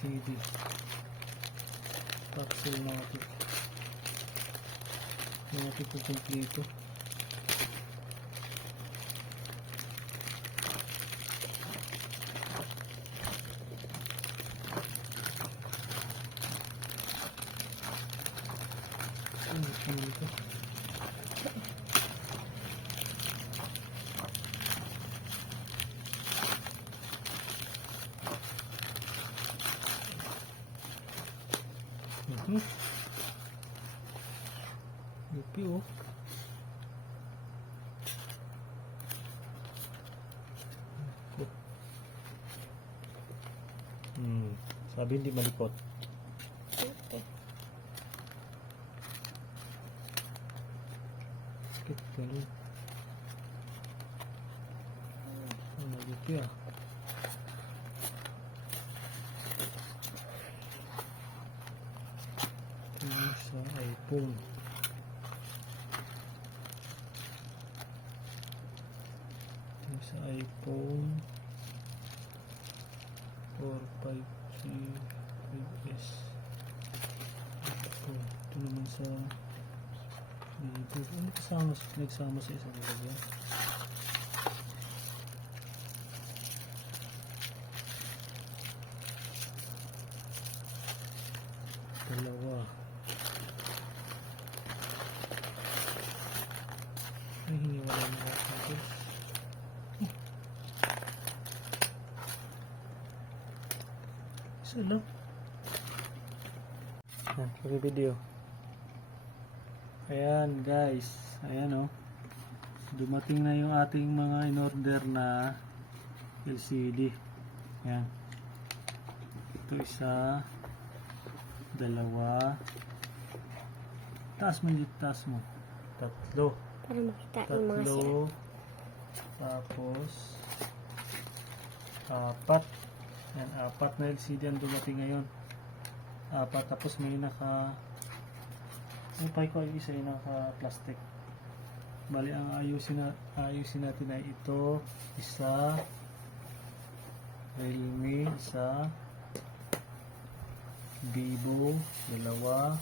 LCD. Capsule natin. Hindi natin po kumplito. Ano po nito? Mhm. Yupi oh. Hmm, sabi hindi malipot. Okay. Sakit ganun. Ano yupi ah. Ito sa iPhone. Ito sa iPhone 4, 5G, 5S. Ito, ito naman sa dito. Kasama, nagsama sa isang lagyan? Dalawa. Ay, hiniwala na ako ito. Lang. Ah, video. Ayan guys, ayan oh. Dumating na yung ating mga in-order na LCD. Ayan. Ito isa, dalawa, taas mo dito, taas mo. Tatlo. Para makita yung mga. Tatlo. Tapos, apat. Yan, apat na LCD ang dumating ngayon. Apat. Tapos may naka, yung pay ko ay isa yung naka-plastic. Bali, ang ayusin, na, ayusin natin ay ito, isa, Realme, isa, Vivo, dalawa,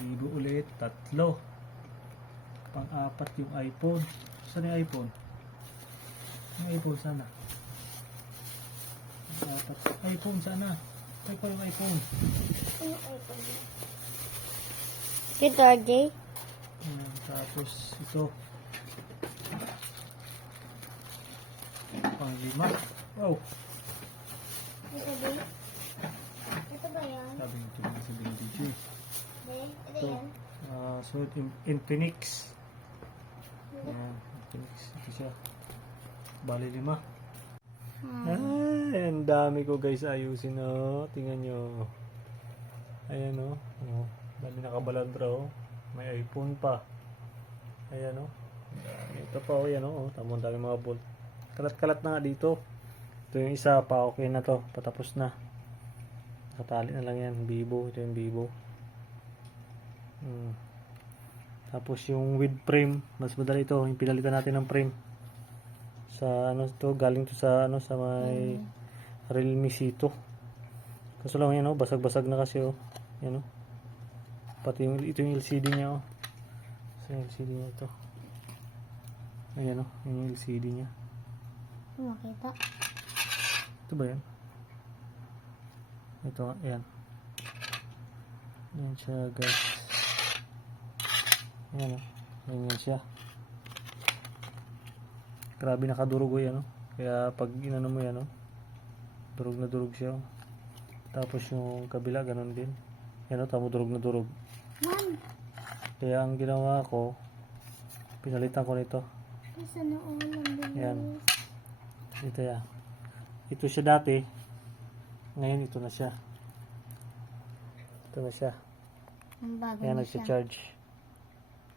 Vivo ulit, tatlo. Pang-apat yung iPhone. Saan yung iPhone? Yung iPhone sana. Pang-apat. iPhone sana. Ay ko yung iPhone. Ano iPhone? Ito, RJ. Ayan, tapos ito. Pang-lima. Wow. Ito ba? Ito ba yan? Sabi nito na sa. Be? Ito yan? Uh, so, in- Infinix. Ayan, Infinix. Ito siya. Bali lima. Ay, ang dami ko guys ayusin oh. Tingnan nyo. Ayan oh. oh. Dami nakabalandra oh. May iPhone pa. Ayan oh. Ito pa oh. Ayan oh. Tamo dami mga bolt. Kalat-kalat na nga dito. Ito yung isa pa. Okay na to. Patapos na. Nakatali na lang yan. Bibo. Ito yung Bibo. Hmm. Tapos yung with frame. Mas madali ito. Yung pinalitan natin ng frame sa ano to galing to sa ano sa may Realme C2 kaso lang yan oh basag-basag na kasi oh. Yan oh. Pati yung ito yung LCD niya oh. Sa LCD niya ito. Ayan oh yung LCD niya. Makita. ito ba yan? Ito ayan. Yan siya guys. Ayan oh. Ayan yan siya Grabe nakadurog yan, oh. Kaya pag inano mo yan, oh. Durog na durog siya, oh. Tapos yung kabila, ganun din. Yan, oh, tamo durog na durog. Man, Kaya ang ginawa ko, pinalitan ko nito. na ulam din. Yan. Ito yan. Ito siya dati. Ngayon, ito na siya. Ito na siya. Ang bago Ayan, na siya. nagsa-charge.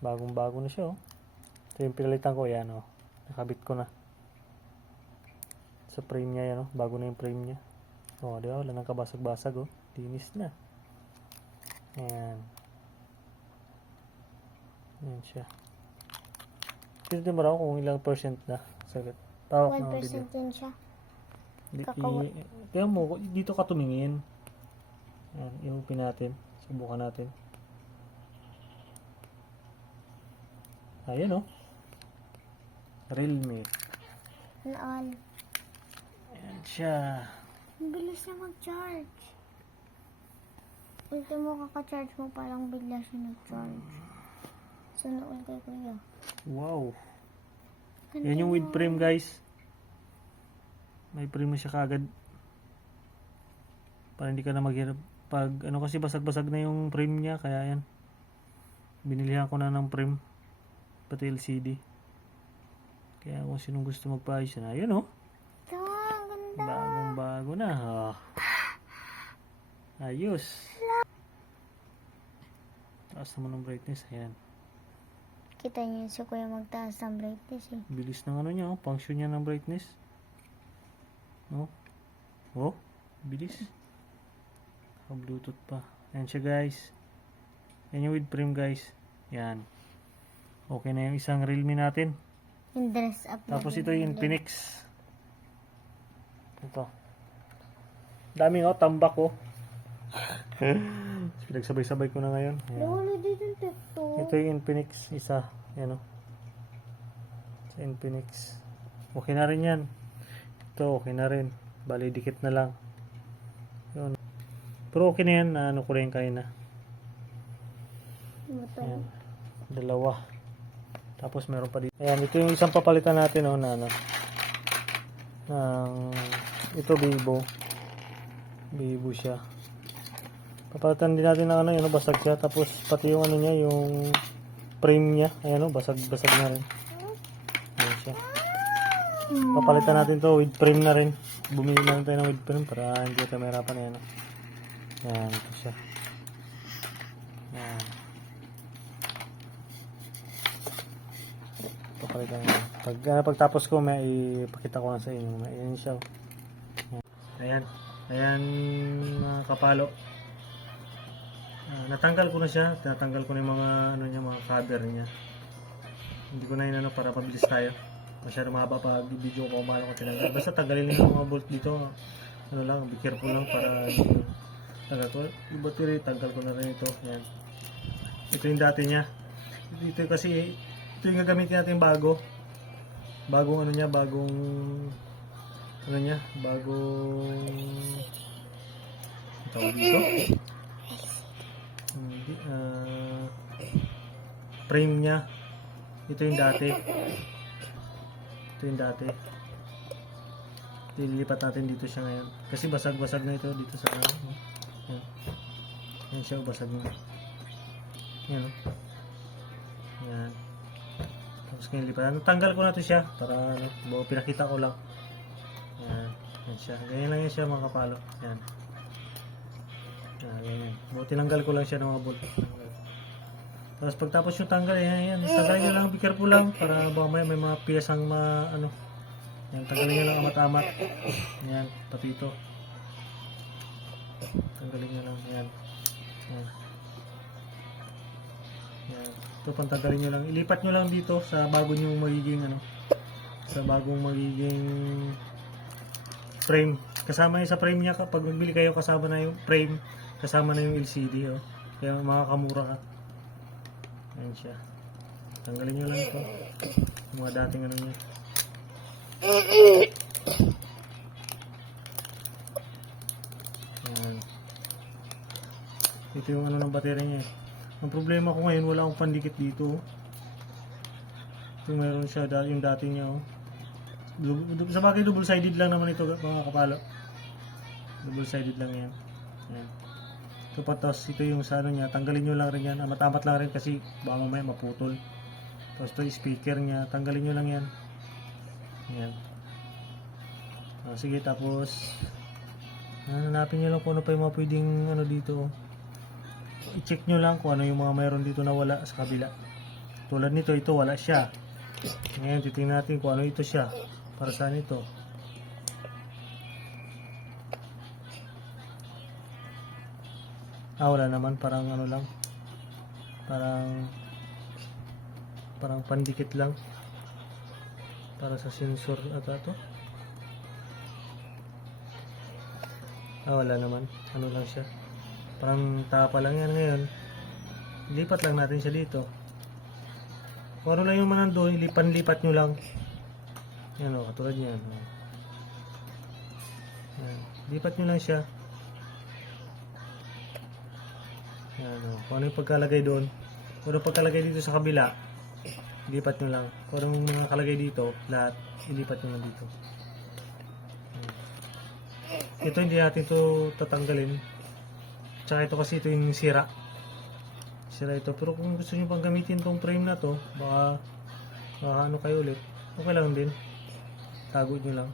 Bagong bago na siya, oh. Ito yung pinalitan ko, yan, oh. Nakabit ko na. Sa frame niya, yan, oh. Bago na yung frame niya. Oh, di ba? Wala nang kabasag-basag, oh. Linis na. Ayan. Ayan siya. Tignan mo raw kung ilang percent na. Saglit. Tawak ng video. 1% din siya. Di, Kakawa- i- kaya mo, dito ka tumingin. Yan, i-open natin. Subukan natin. Ayan oh. Realme. Laal. Ayan siya. Ang bilis na mag-charge. Ito mo kaka-charge mo parang bigla siya nag-charge. Sunool kay kuya. Wow. Ganda Yan yung with frame guys. May frame na siya kagad. Para hindi ka na maghirap. Pag ano kasi basag-basag na yung frame niya. Kaya yan. Binilihan ko na ng frame. Pati LCD. Kaya kung sinong gusto magpaayos na. Ayun oh. Ito, ang ganda. Bagong bago na. Oh. Ayos. Taas naman ng brightness. Ayan. Kita niyo si kuya magtaas ng brightness eh. Bilis ng ano niya, oh. function niya ng brightness. Oh. Oh, bilis. Naka Bluetooth pa. Ayan siya guys. Yan yung with frame guys. Yan. Okay na yung isang Realme natin. Yung dress up Tapos ito yung. Infinix. Ito. Daming oh, tambak oh. Pinagsabay-sabay ko na ngayon. Ayan. Dito yung TikTok. Ito yung Infinix isa. Yan o. Sa Infinix. Okay na rin yan. Ito okay na rin. Bali dikit na lang. Yun. Pero okay na yan. Ano ko rin kayo na. Ito. Ayan. Dalawa. Tapos meron pa dito. Ayan. Ito yung isang papalitan natin o na ano. Ng ito Vivo. Vivo siya. Papalitan din natin ng ano yun. Basag siya. Tapos pati yung ano niya. Yung frame niya. Ayan o. Basag, basag na rin. Ayan siya. Papalitan natin to with frame na rin. Bumili na tayo ng with frame para hindi tayo mahirapan yan. Ayan, ito siya. Papalitan na. Pag, ah, pagtapos ko, may ipakita ko sa inyo. May- Ayan. Ayan. Ayan, mga kapalo. Ah, natanggal ko na siya. Natanggal ko na yung mga, ano niya, mga cover niya. Hindi ko na yun ano, para mabilis tayo. Masyado mahaba pa video ko umalo ko tinanggal. Basta tanggalin lang mga bolt dito. Ano lang, be careful lang para hindi tanggal ko. Yung battery, tanggal ko na rin ito. Yan. Ito yung dati niya. Ito, ito kasi, ito yung gagamitin natin bago. Bagong ano niya, bagong ano niya, bagong tawag dito. Hindi, ah, frame niya. Ito yung dati. Ito yung dati. Lilipat natin dito siya ngayon. Kasi basag-basag na ito dito sa ano. Yan. Siya, basag na. Yan. Yan. Tapos ngayon lipat. Tanggal ko na ito siya para ano, pinakita ko lang. Yan. Yan siya. Ganyan lang yan siya mga kapalo. Yan. Yan, ganyan. Bago tinanggal ko lang siya ng mga bolt. Tapos pagtapos yung tanggal, yan, yan. Tanggalin nyo lang, be careful lang. Para baka may, may mga piyesang ma, ano. Yan, tanggalin nyo lang amat-amat. Yan, pati ito. Tanggalin nyo lang, yan. Yan. Yan. Ito pang tanggalin nyo lang. Ilipat nyo lang dito sa bago nyo magiging, ano. Sa bagong magiging frame. Kasama yun sa frame niya, kapag magbili kayo, kasama na yung frame. Kasama na yung LCD, oh. Kaya makakamura ka. Ayan siya. Tanggalin nyo lang ito. Yung mga dating ano niya. Ayan. Ito yung ano ng battery niya. eh. Ang problema ko ngayon, wala akong pandikit dito. Ito meron siya, yung dati niya. Oh. Sa bagay, double-sided lang naman ito mga kapalo. Double-sided lang yan. Ayan. Ito pa ito yung sa ano niya, tanggalin nyo lang rin yan. Amat-amat lang rin kasi baka mamaya maputol. Tapos ito yung speaker niya, tanggalin nyo lang yan. Ayan. Ah, sige tapos ah, hanapin nyo lang kung ano pa yung mga pwedeng ano dito. oh. I-check nyo lang kung ano yung mga mayroon dito na wala sa kabila. Tulad nito, ito wala siya. Ngayon titingnan natin kung ano ito siya. Para saan ito. Ah, wala naman. Parang ano lang. Parang parang pandikit lang. Para sa sensor ata to. Ah, wala naman. Ano lang siya. Parang tapa lang yan ngayon. Lipat lang natin siya dito. Kung ano lang yung manando, ilipan-lipat nyo lang. Yan o, katulad yan. Yan. Lipat nyo lang siya. Yan o. Kung ano yung pagkalagay doon. Kung ano pagkalagay dito sa kabila, lipat nyo lang. Kung ano mga kalagay dito, lahat, ilipat nyo lang dito. Ito hindi natin to tatanggalin. Tsaka ito kasi ito yung sira. Sira ito. Pero kung gusto nyo pang gamitin tong frame na to, baka, baka ano kayo ulit. Okay lang din. Tago nyo lang.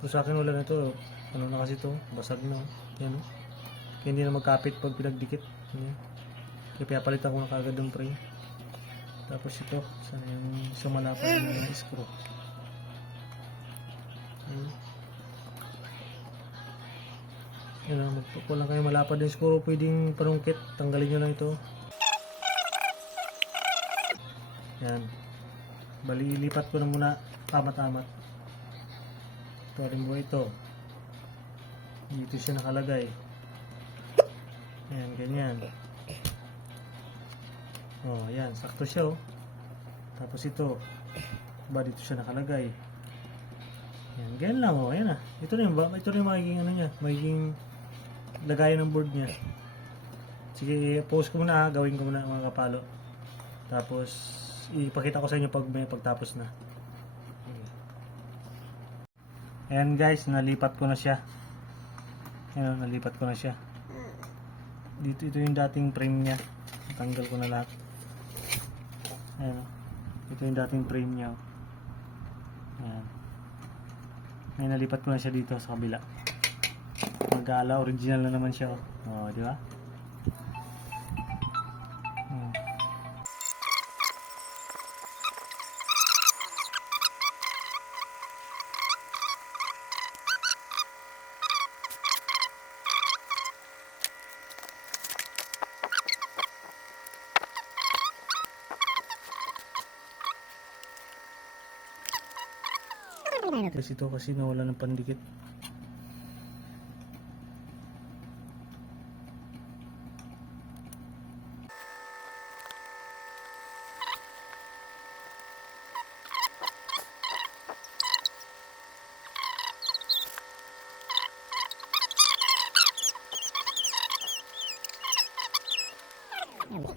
Pero sa akin wala na to. Ano na kasi to? Basag na. Yan. Kaya hindi na magkapit pag pinagdikit. Yan. Kaya pinapalitan ko na kagad ng frame. Tapos ito, sa yung sumalapan ng screw. Yan. Yan lang, magpupo lang kayo malapad yung screw. Pwedeng panungkit. Tanggalin nyo lang ito. Yan. Bali, ilipat ko na muna tamat-tamat. Ito rin ito. Dito siya nakalagay. Yan, ganyan. Oh, yan. Sakto siya, oh. Tapos ito. Ba, dito siya nakalagay. Yan, ganyan lang, oh. Ayan, ah. Ito na yung, ito na yung magiging, ano niya, magiging lagayan ng board niya. Sige, post ko muna, gawin ko muna mga kapalo. Tapos, ipakita ko sa inyo pag may pagtapos na. Ayan guys, nalipat ko na siya. Ayan, nalipat ko na siya. Dito, ito yung dating frame niya. Tanggal ko na lahat. Ayan. Ito yung dating frame niya. Ayan. Ngayon, nalipat ko na siya dito sa kabila. Mag-aala, original na naman siya. Oh, di ba? Hmm. Kasi ito kasi nawala ng pandikit.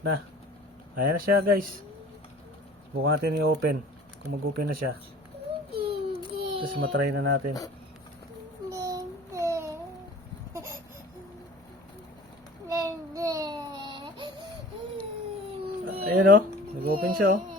Na. Ayan na siya guys. Bukan natin i-open. Kung mag-open na siya. Tapos matry na natin. Ayan o. Nag-open siya oh. o.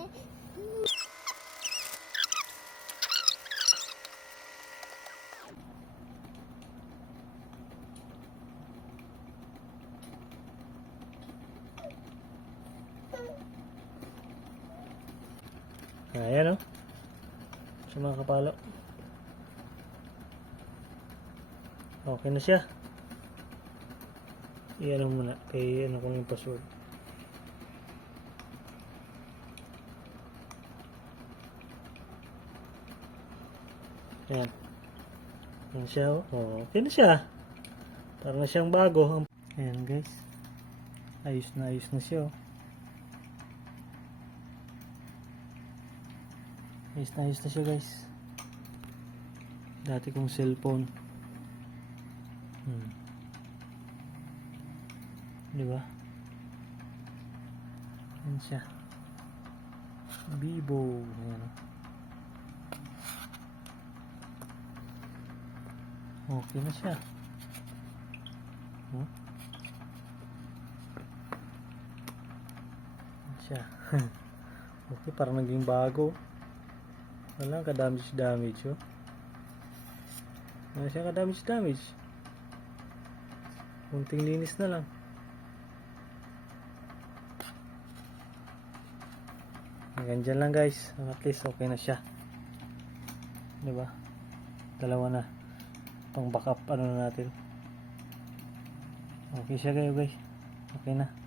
Ayan o. Sa mga kapalo. Okay na siya. Iyan mo muna. Kay ano ko yung password. Ayan. Ayan siya. oh. Oh, okay na siya. Parang na siyang bago. Ayan guys. Ayos na ayos na siya. oh. Ayos na ayos na siya guys. Dati kong cellphone. Hmm. Di ba? Ayan siya. Vivo. Ayan. Okay na siya. Oh. Ayan siya. okay, parang naging bago. Wala, ka-damage damage, oh. Wala siya ka-damage damage. Kunting linis na lang. Hanggang dyan lang guys. At least okay na siya. Diba? Dalawa na. Pang backup ano na natin. Okay siya kayo guys. Okay na.